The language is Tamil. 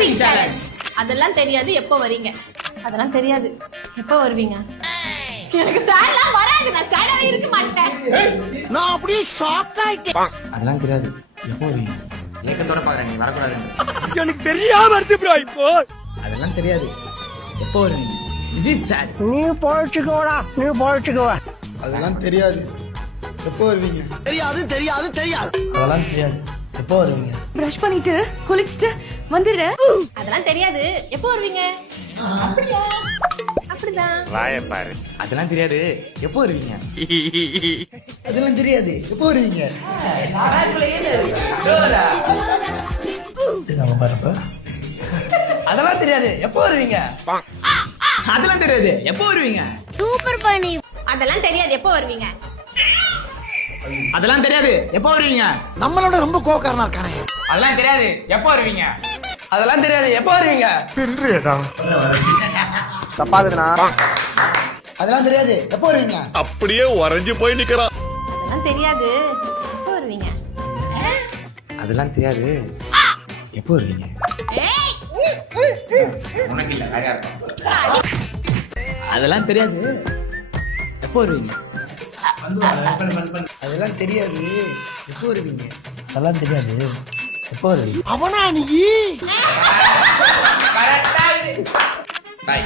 டாஷிங் சேலஞ்ச். அதெல்லாம் தெரியாது, எப்போ வரீங்க? அதெல்லாம் தெரியாது, எப்போ வருவீங்க? எனக்கு சாடலாம் வராது, நான் சாடவே இருக்க மாட்டேன். நான் அப்படியே ஷாக் ஆயிட்டேன். அதெல்லாம் தெரியாது, எப்போ வருவீங்க? ஏக்கத்தோட பாக்குறேன், நீ வரக்கூடாது. எனக்கு தெரியாம வருது ப்ரோ இப்போ. அதெல்லாம் தெரியாது, எப்போ வருவீங்க? This is sad. நீ பொழைச்சுக்கோடா, நீ பொழைச்சுக்கோவா. அதெல்லாம் தெரியாது, எப்போ வருவீங்க? தெரியாது தெரியாது தெரியாது. அதெல்லாம் தெரியாது, எப்போ வருவீங்க? பிரஷ் பண்ணிட்டு குளிச்சிட்டு வந்துடுறேன். அதெல்லாம் தெரியாது, எப்போ வருவீங்க? அப்படியா? அப்படிதான். அதெல்லாம் தெரியாது, எப்போ வருவீங்க? அதெல்லாம் தெரியாது, எப்போ வருவீங்க? அதெல்லாம் தெரியாது, எப்போ வருவீங்க? அதெல்லாம் தெரியாது, எப்போ வருவீங்க? சூப்பர் பண்ணி. அதெல்லாம் தெரியாது, எப்போ வருவீங்க? அதெல்லாம் தெரியாது, எப்போ வருவீங்க? நம்மளோட ரொம்ப கோக்காரனா இருக்கானே. அதெல்லாம் தெரியாது, எப்போ வருவீங்க? அதெல்லாம் தெரியாது, எப்போ வருவீங்க? தப்பாகுதுண்ணா. அதெல்லாம் தெரியாது, எப்போ வருவீங்க? அப்படியே உறைஞ்சு போய் நிக்கிறான். அதெல்லாம் தெரியாது, எப்போ வருவீங்க? அதெல்லாம் தெரியாது, எப்போ வருவீங்க? உனக்கு இல்ல, வேற யாருக்கும். அதெல்லாம் தெரியாது, எப்போ வருவீங்க? அதெல்லாம் தெரியாது, எப்போ வருவீங்க? அதெல்லாம் தெரியாது, எப்போ வருவீங்க? அவனா நீ? Bye.